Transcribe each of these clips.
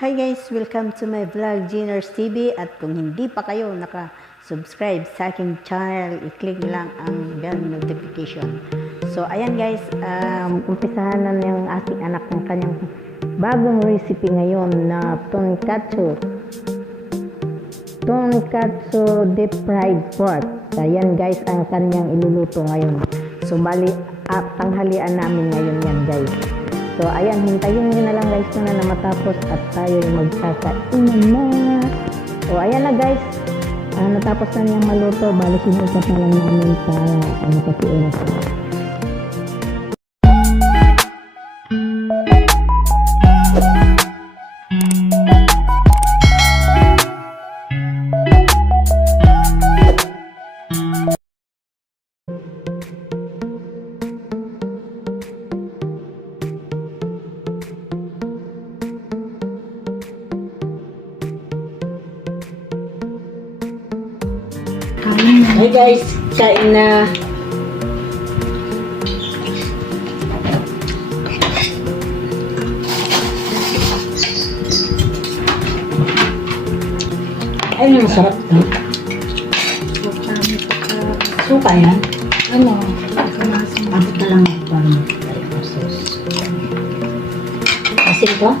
Hi guys! Welcome to my vlog, Giners TV. At kung hindi pa kayo naka-subscribe sa aking channel, i-click lang ang bell notification. So, ayan guys, umpisahan na yung ating anak ng kanyang bagong recipe ngayon na tonkatsu. Tonkatsu deep fried pork. Ayan guys, ang kanyang iluluto ngayon. So, bali, tanghalian namin ngayon yan guys. So, ayan, hintayin nyo na lang guys na matapos at tayo yung magkakainan na. So, ayan na guys. Natapos na niyang maluto. Balik yung isa pa lang namin sa kasi oras. Hey guys, kain na. Ay, masarap ito. Suka yan? Ano? Abot na lang ito para magkakalit ng sauce. Asin ko?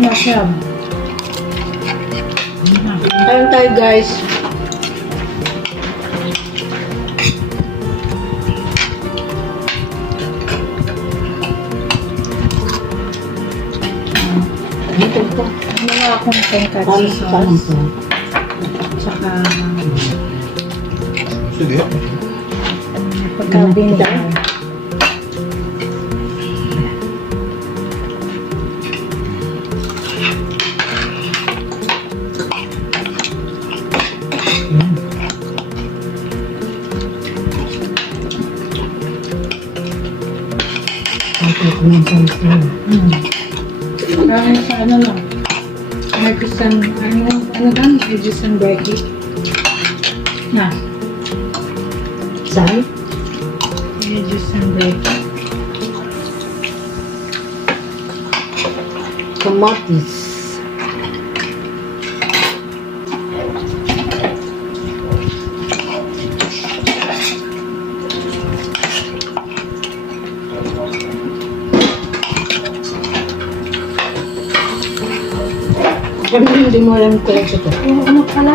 Masarap. Kain tayo guys. Dito po. Wala akong tonkatsu sauce. Tsaka Sige. pagka-vinegar. Parang sa ano lang. Medicine, ano lang? Medicine breaky. Na. Saan? Medicine breaky. Kamatis. Hindi mo alam ko ito. Oo, ano pala?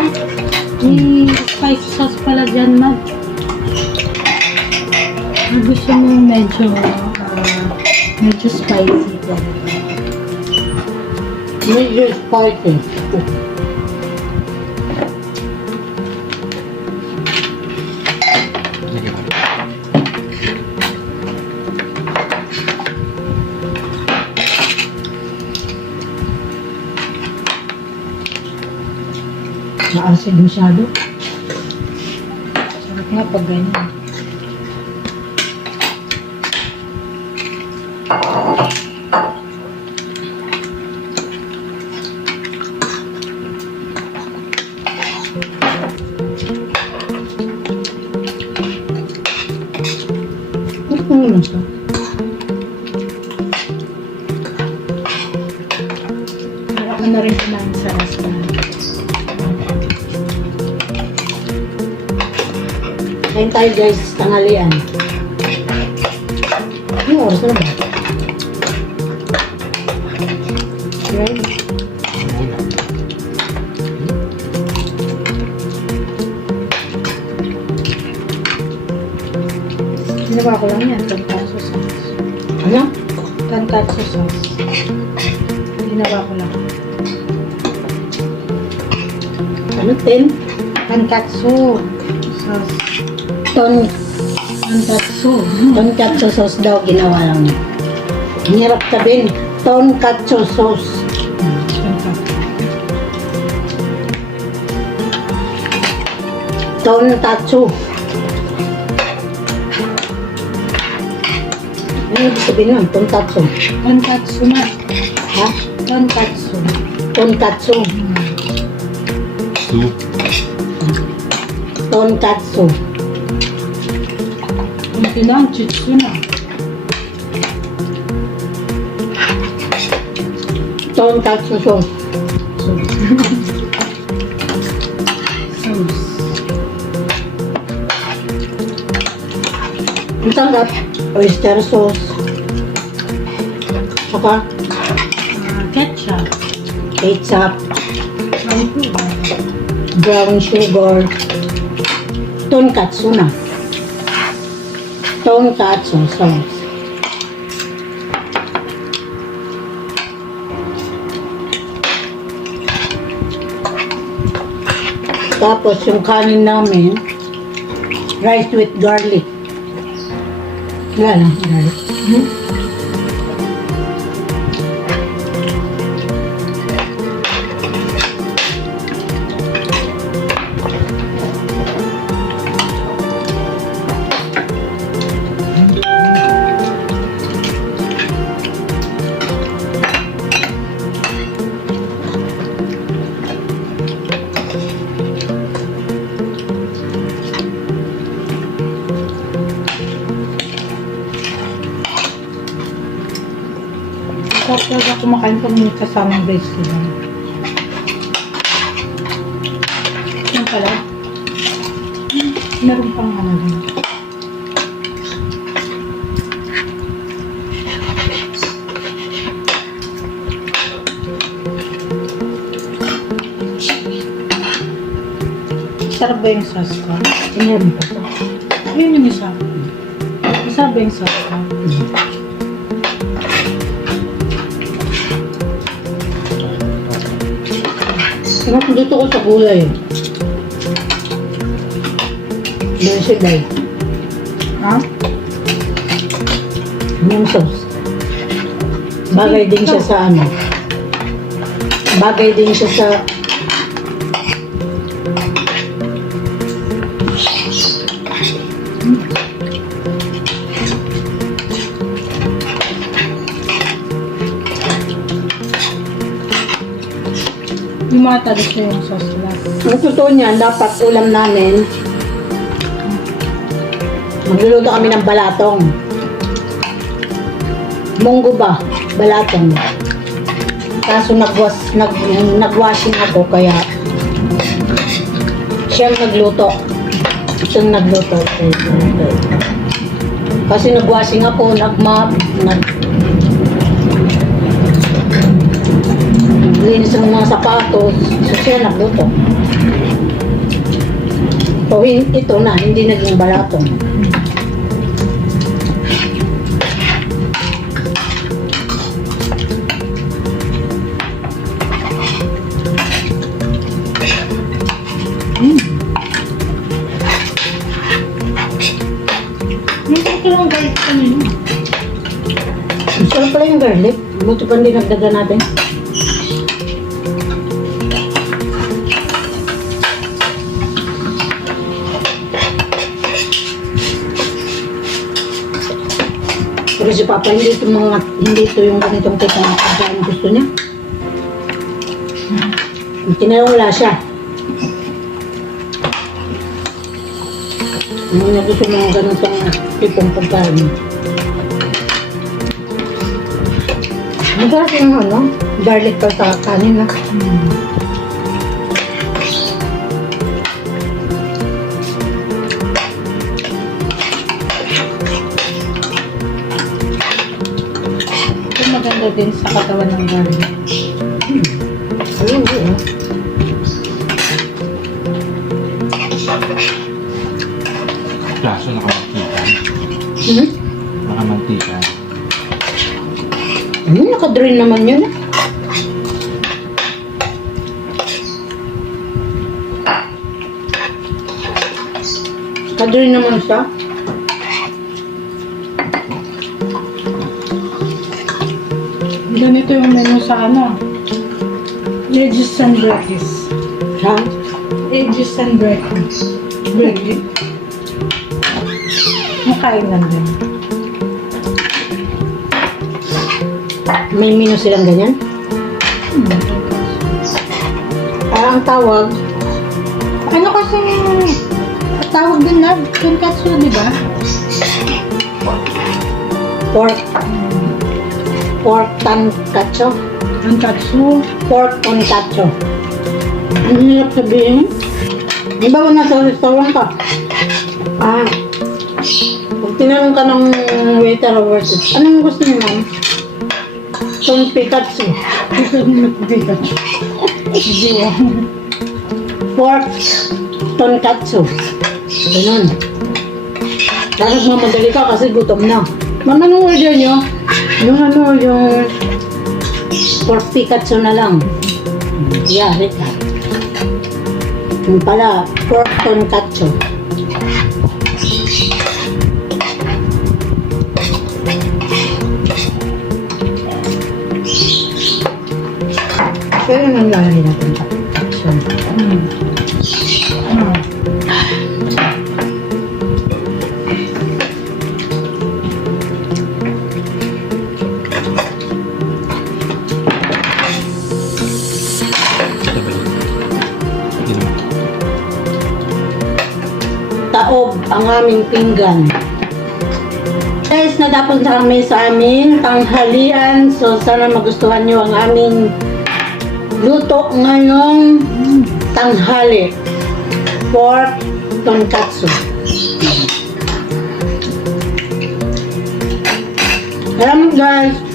May spicy sauce pala dyan, Mag. Gusto mo medyo spicy. Medyo spicy. Maasin masyado. Sarap nga pag ganyan. Ano siya? Sarap na rin kumain sa restaurant. Kain tayo guys, tanghalian. Anong oras na ba? Right? Ginawa ko lang yan, tonkatsu sauce. Ano? Tonkatsu sauce. Ginawa ko lang. Ano, Ten? Tonkatsu sauce. Tonkatsu sauce daw, ginawa lang niya. Hirap sabihin, tonkatsu sauce. Tonkatsu. Ano ibig sabihin nun? Tonkatsu. Tonkatsu na. Ha? Tonkatsu. Tonkatsu. Soup. Tonkatsu. Kunti lang, chitsu na. Tonkatsu sauce. Sauce. Ang sarap. Oyster sauce. Saka Ketchup. ketchup, Shampoo. brown sugar, tonkatsu na. Tonkatsu sauce. Tapos yung kanin namin, rice with garlic. Wala lang, garlic. Sarap talaga kumakain pag may kasamang rice sila. Yan pala. Meron pang ano din. Sarap ba yung sauce ko? Meron pa to. Yun yung isa. Masarap ba yung sauce ko? Mas gusto ko sa gulay. Yan si Day. Ha? Yung sauce. Bagay din siya sa ano. Bagay din siya sa Yung mga talis na yung sauce lang. ang totoo niyan, dapat ulam namin magluluto kami ng balatong. Munggo ba? Balatong. Kaso nagwashing ako kaya siyang nagluto. Kasi nagwashing ako, naglinis ng mga sapatos. So siya nagluto. So ito na, hindi naging balatong. Yung ito lang guys, ano yun? Masarap pala yung garlic. Buti pa hindi nagdaga natin. Pero si Papa, hindi ito yung ganitong tipo ng pagkain gusto niya. Tinawala siya. Hindi niya gusto mga ganitong tipong pagkain. Masarap yung ano, garlic pa sa kanin na. Ito maganda din sa katawan ng garlic. Ayun, yun. Kaso nakamantika. Hmm? Nakamantika. Nakadrain naman yun. Nakadrain naman siya. Ganito yung menu sa ano? Edges and breakfast. Siya. Edges and breakfast. Breakfast. Makain lang din. May menu silang ganyan. Ang tawag, ano kasi tawag din na tonkatsu, di ba? Pork tonkatsu. Tonkatsu. Pork tonkatsu. Ang hirap sabihin. Di ba nasa restaurant ka? Pag tinanong ka ng waiter or waitress, anong gusto niyo, ma'am? Tonkatsu. Gusto nyo mag-Pikachu. Hindi ah. Pork tonkatsu. Ganun. Dapat mamadali ka kasi gutom na. Ma'am, anong order nyo? Yung ano, yung... Pork Pikachu na lang. Yari ka. Yung pala, pork tonkatsu. Pero nang lalagay natin tonkatsu. Taob ang aming pinggan. Guys, natapos na kami sa aming tanghalian. So, sana magustuhan nyo ang aming luto ngayong tanghali. Pork tonkatsu. Salamat guys!